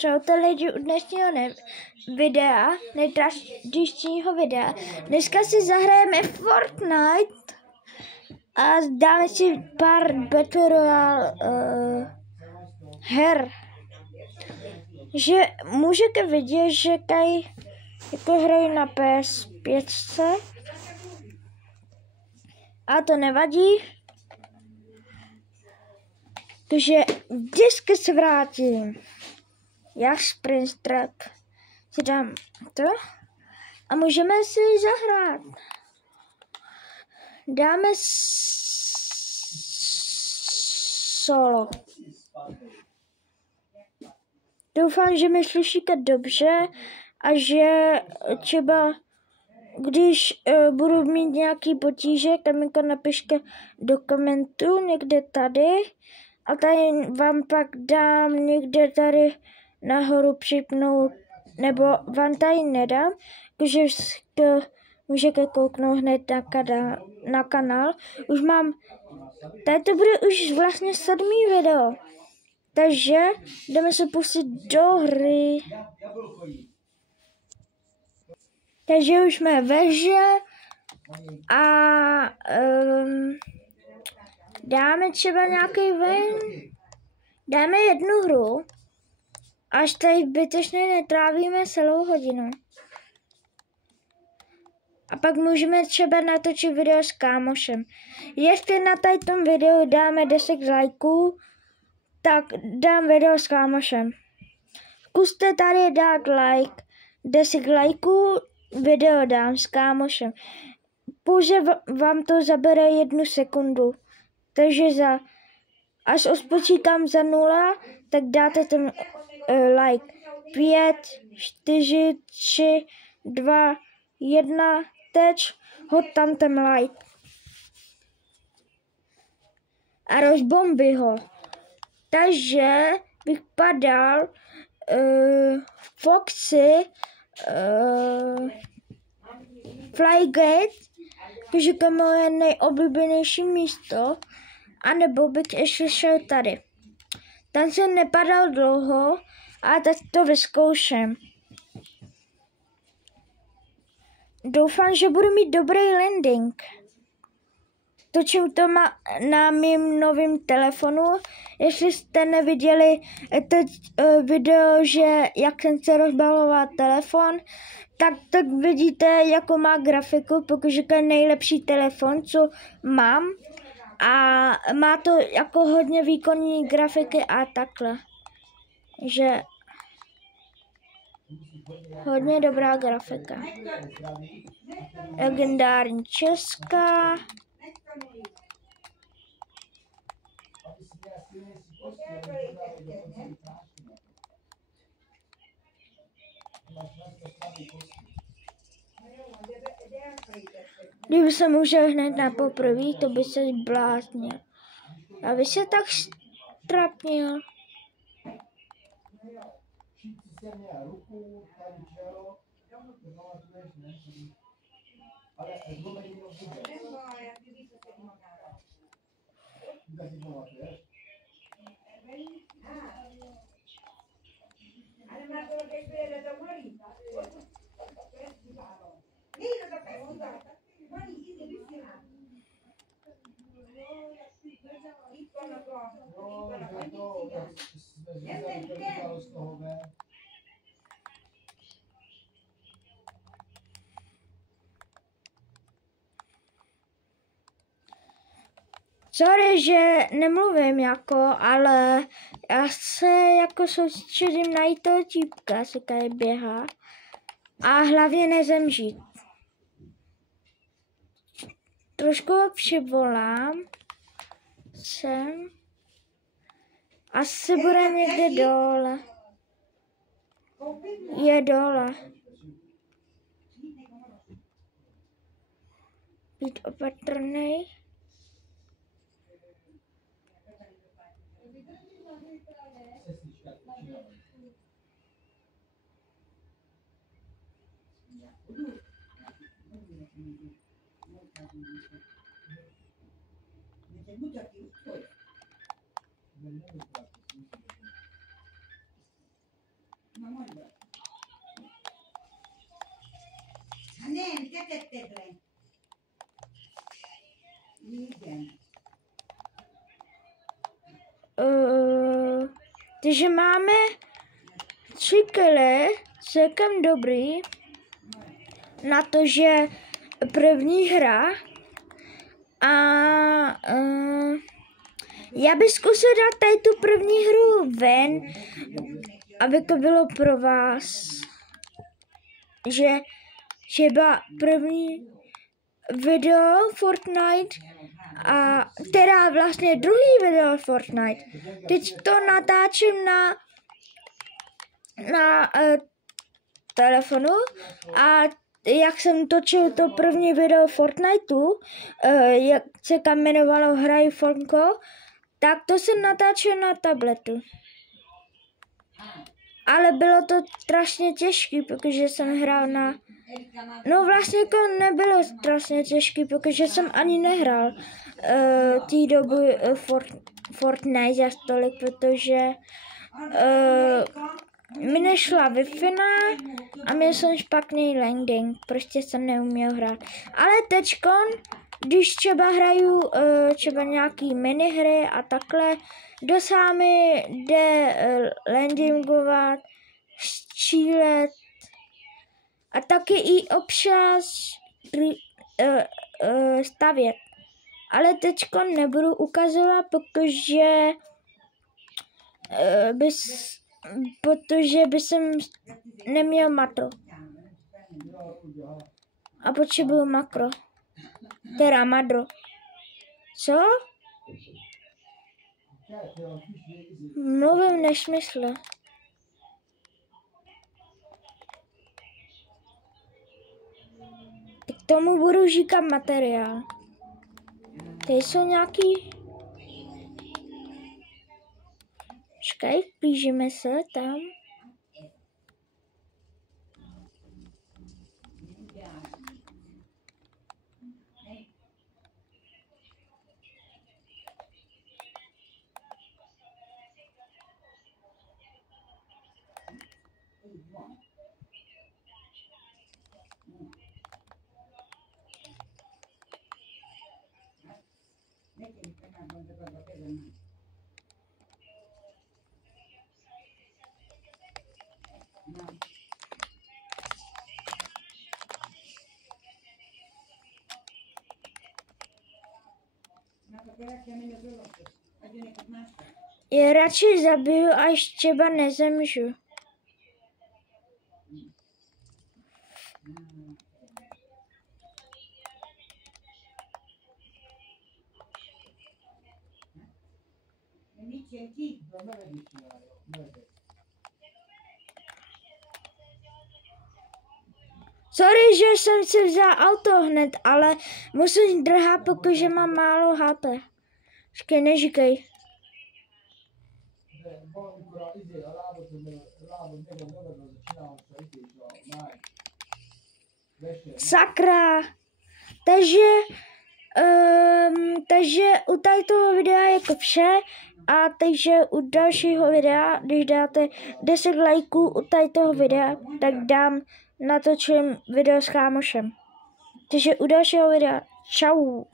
Čaute lidi u dnešního videa, nejtradičního videa. Dneska si zahrajeme Fortnite a dáme si pár Battle Royale her. Že můžete vidět, že tady jako hrají na PS5 a to nevadí. Takže vždycky se vrátím. Já Springtrap si dám to a můžeme si zahrát. Dáme solo. Doufám, že mi slyšíte dobře a že třeba když budu mít nějaký potíže, tak mi to napište do komentu někde tady a tady vám pak dám někde tady nahoru připnout, nebo vám tady nedám, takže můžete kouknout hned na kanál. Už mám, tady to bude už vlastně 7. video, takže jdeme se pustit do hry. Takže už jsme ve hře a dáme třeba nějaký ven, dáme jednu hru, až tady zbytečně netrávíme celou hodinu. A pak můžeme třeba natočit video s kámošem. Jestli na tady tom videu dáme 10 lajků, tak dám video s kámošem. Zkuste tady dát like, 10 lajků, video dám s kámošem. Pouze vám to zabere 1 sekundu. Takže až ospočítám za 0, tak dáte ten like. 5, 4, 3, 2, 1, teď hod tam ten like. A rozbombi ho. Takže bych padal Foxy, Flygate, takže to je moje nejoblíbenější místo, anebo bych ještě šel tady. Tam jsem nepadal dlouho, ale tak to vyzkouším. Doufám, že budu mít dobrý landing. Točím to na mým novém telefonu. Jestli jste neviděli teď video, že jak jsem se rozbaloval telefon, tak vidíte, jako má grafiku, protože to je nejlepší telefon, co mám. A má to jako hodně výkonní grafiky a takhle. Že hodně dobrá grafika. Legendární česká. Kdyby se můžel hned na poprvé, to by se zbláznil. Aby se tak strapnil. Sorry, že nemluvím ale já se jako soustředím na toho típka, se tady běhá a hlavně nezemřít. Trošku ho přivolám sem. Asi bude někde dole. Je dole. Být opatrný. Takže máme 3 kily, celkem dobrý, na to, že první hra a já bych zkusil dát tady tu první hru ven, aby to bylo pro vás, že byla první video Fortnite a teda vlastně druhý video Fortnite. Teď to natáčím na telefonu a jak jsem točil to první video Fortniteu, jak se tam jmenovalo Hraju Fonko, tak to jsem natáčel na tabletu. Ale bylo to strašně těžké, protože jsem hrál na... No vlastně to nebylo strašně těžké, protože jsem ani nehrál té doby Fortnite za tolik, protože mi nešla Wi-Fi a měl jsem špatný landing, prostě jsem neuměl hrát. Ale teďkon, když třeba hraju třeba nějaký minihry a takhle, docela mi jde landingovat, střílet a taky i občas stavět. Ale teďkon nebudu ukazovat, protože by jsem neměl makro. A potřebuju makro. Teda madro. Co? Mluvím nesmysl. K tomu budu říkat materiál. Tady jsou nějaký... Počkej, blížíme se tam. Je radši zabiju, až třeba nezemžu. Sorry, že jsem si vzal auto hned, ale musím drhat, protože mám málo HP. Počkej, neříkej. Sakra. Takže u tady toho videa je to vše. A takže u dalšího videa, když dáte 10 lajků u tady toho videa, tak natočím video s kámošem. Takže u dalšího videa. Čau.